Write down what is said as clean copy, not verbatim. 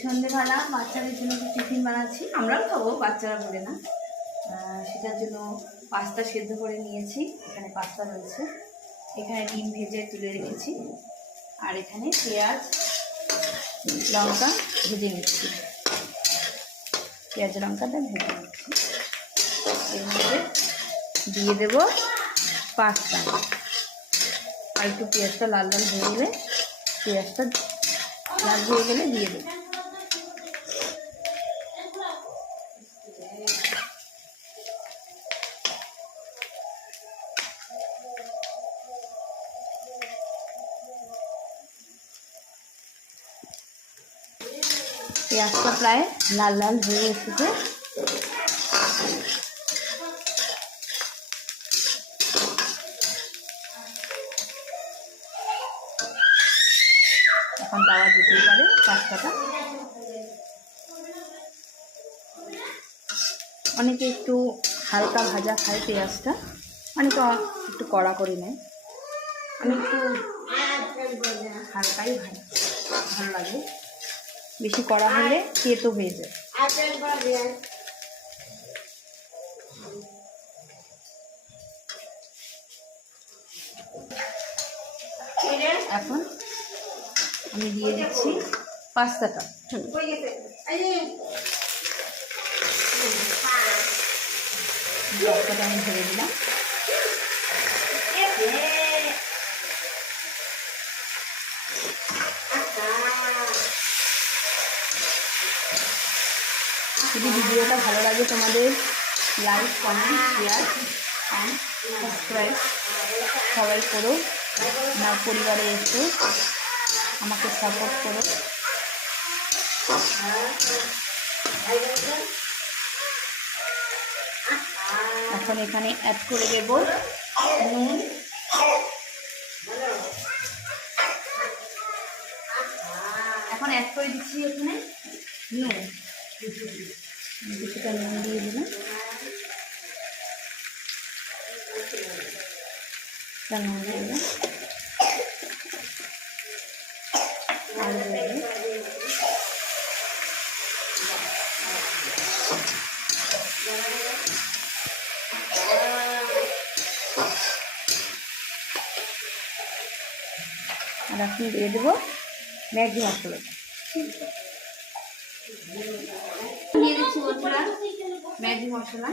সন্ধেবেলা বাচ্চাদের জন্য টিফিন বানাচ্ছি, আমরাও খাবো, বাচ্চারা বলে না। সেটার জন্য পাস্তা সেদ্ধ করে নিয়েছি, এখানে পাস্তা রয়েছে, এখানে ডিম ভেজে তুলে রেখেছি, আর এখানে পেঁয়াজ লঙ্কা ভেজে নিচ্ছি, পেঁয়াজ লঙ্কাটা ভেজে নিচ্ছি। এর মধ্যে দিয়ে দেব পাস্তা, আর একটু পেঁয়াজটা লাল লাল হয়ে গেলে, পেঁয়াজটা লাল হয়ে গেলে দিয়ে দেব। পেঁয়াজটা প্রায় লাল লাল হয়ে এসেছে, এখন দেওয়া যেতেই পারে পাস্তাটা। অনেকে একটু হালকা ভাজা খায় পেঁয়াজটা, অনেকে একটু কড়া করে নেয়, আমি একটু হালকাই ভালো লাগে, বেশি কড়া হলে তেতো হয়ে যায়। এখন আমি দিয়ে দিচ্ছি পাস্তাটা, পাস্তাটা আমি ধরে দিলাম। যদি ভিডিওটা ভালো লাগে তোমাদের, like comment share and subscribe সবাই করো, আমার পরিবারে এসে আমাকে সাপোর্ট করো। এখন এখানে অ্যাড করে দেব নুন, এখন অ্যাড করে দিচ্ছি এখানে নুন, কিছুটা নুন দিয়ে দিলাম, নুন দিয়ে দিলাম, আর এখন দিয়ে দেবো ম্যাগি মশলা, দিয়ে দিচ্ছি বন্ধুরা ম্যাগি মশলা,